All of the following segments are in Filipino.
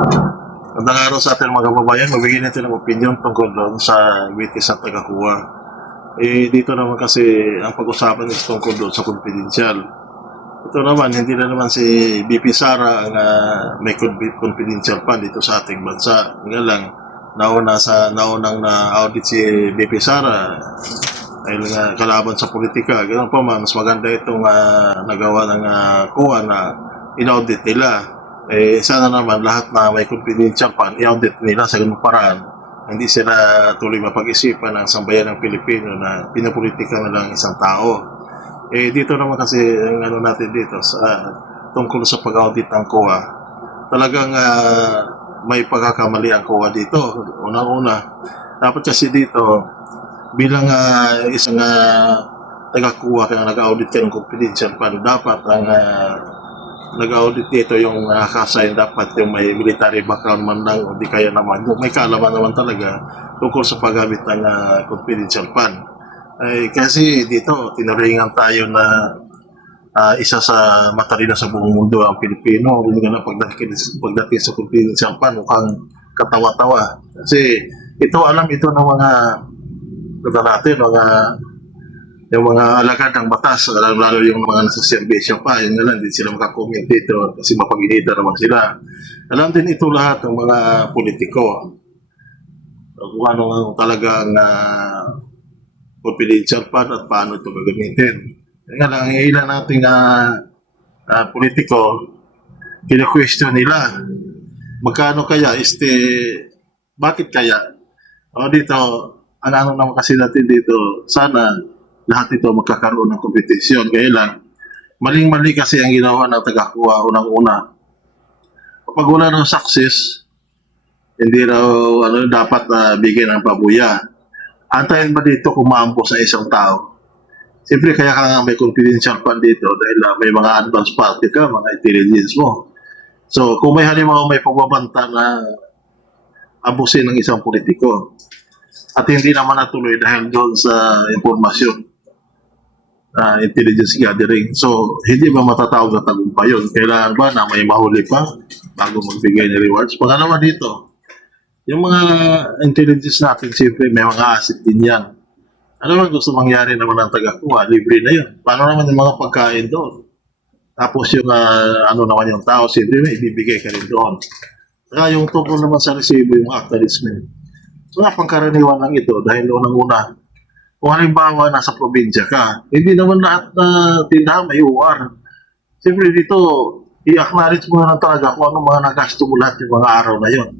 Magandang araw sa ating mga kababayan. Magbigay natin ng opinion tungkol doon sa Witis at Tagakuha. Dito naman kasi ang pag-usapan is tungkol doon sa confidential. Ito naman, hindi na naman si BP Sara ang may confidential fund dito sa ating bansa. Nga lang, naunang na-audit si BP Sara dahil nga kalaban sa politika. Ganun pa man, mas maganda itong nagawa ng kuha na in-audit nila. Sana naman lahat na may confidential fund, i-audit nila sa ganung paraan. Hindi sila tuloy mapag-isipan ng sambayan ng Pilipino na pinapolitika na lang isang tao. Dito naman kasi ang ano natin dito sa tungkol sa pag-audit ng COA, talagang may pagkakamali ang COA dito. Unang-una, dapat kasi dito bilang isang taga-COA kaya nag-audit ka ng confidential fund, dapat ang nag-audit dito yung nakaka-assign, dapat yung may military background man lang o di kaya naman yung may kaalaman naman talaga tungkol sa paggamit ng confidential fund. Kasi dito tinuringan tayo na isa sa matalino sa buong mundo ang Pilipino. Hindi na pagdating sa confidential fund mukhang katawa-tawa kasi ito ng mga natin, yung mga alagad ng batas, lalo yung mga nasa serbisyo pa, yun nga lang, hindi sila makakomment dito kasi mapag-inita naman sila. Alam din ito lahat ng mga politiko. Kung ano talagang confidential fund at paano ito gagamitin. Kaya nga lang, ang ilan nating politiko, kina-question nila, magkano kaya, bakit kaya? O dito, ano naman kasi natin dito, sana lahat ito magkakaroon ng kompetisyon. Kaya lang, maling-mali kasi ang ginawa ng taga-kuha unang-una. Kapag wala ng success, hindi raw dapat bigyan ng pabuya. Antayin ba dito kung maampo sa isang tao? Siyempre, kaya ka nga may confidential fund dito dahil may mga advance party ka, mga intelligence mo. So, kung may halimbawa may pagbabanta na abusin ng isang politiko at hindi naman natuloy dahil doon sa informasyon, intelligence gathering. So, hindi ba matatawag na tagumpay yun? Kailangan ba na may mahuli pa bago magbigay ng rewards? Pangalawa dito, yung mga intelligence natin, siyempre may mga asset din yan. Ano naman gusto mangyari naman ng taga-kuha? Libre na yun. Paano naman yung mga pagkain doon? Tapos yung naman yung tao, siyempre may ibibigay ka rin doon. Kaya yung tungkol naman sa resibo, yung acknowledgement. Wala pang karaniwan lang ito dahil unang-una, kung halimbawa nasa probinsya ka, hindi naman lahat na tindahan may UR. Siyempre dito, i-acknowledge mo na talaga kung anong mga nagasto mo lahat yung mga araw na yon.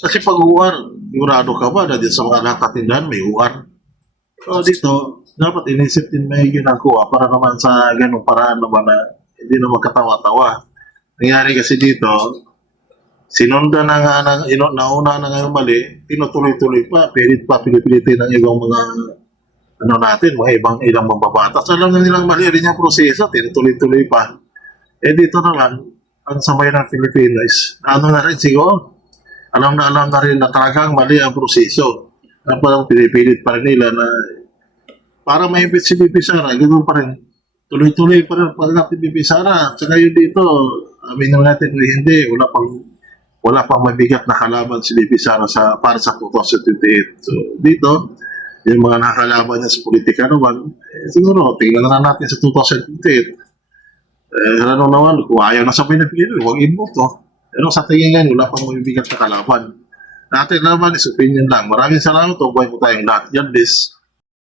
Kasi pag UR, sigurado ka ba na din sa mga lahat na tindahan may UR? So dito, dapat inisip din may ginagawa para naman sa ganung paraan naman na hindi na magkatawa-tawa. Nangyari kasi dito, sinundan na nga nauna na ngayon mali, tinutuloy-tuloy pa, pinipilitin ng ibang mga mga ilang mambabatas. Alam na nilang mali rin yung proseso, tinutuloy-tuloy pa. Dito naman, ang samay ng Pilipino is, na rin siguro, alam na rin na talagang mali ang proseso. Parang pinipilit pa rin nila na para maipit si BP Sara, ganoon pa rin. Tuloy-tuloy pa rin pag BP Sara. At saka yun dito, amin naman natin, hindi, wala pang mabigat na kalaban si BP Sara para sa 2028. So, dito, yung mga nakakalaban niya sa politika naman, siguro, tingnan na natin sa 2028. Ano naman, kung ayaw na sabihin ng Pilipino, huwag iboto. Pero sa tingin nga, wala pang mabigat na kalaban. Natin naman is opinion lang. Maraming salamat. Huwag po tayong lahat. Yan, this.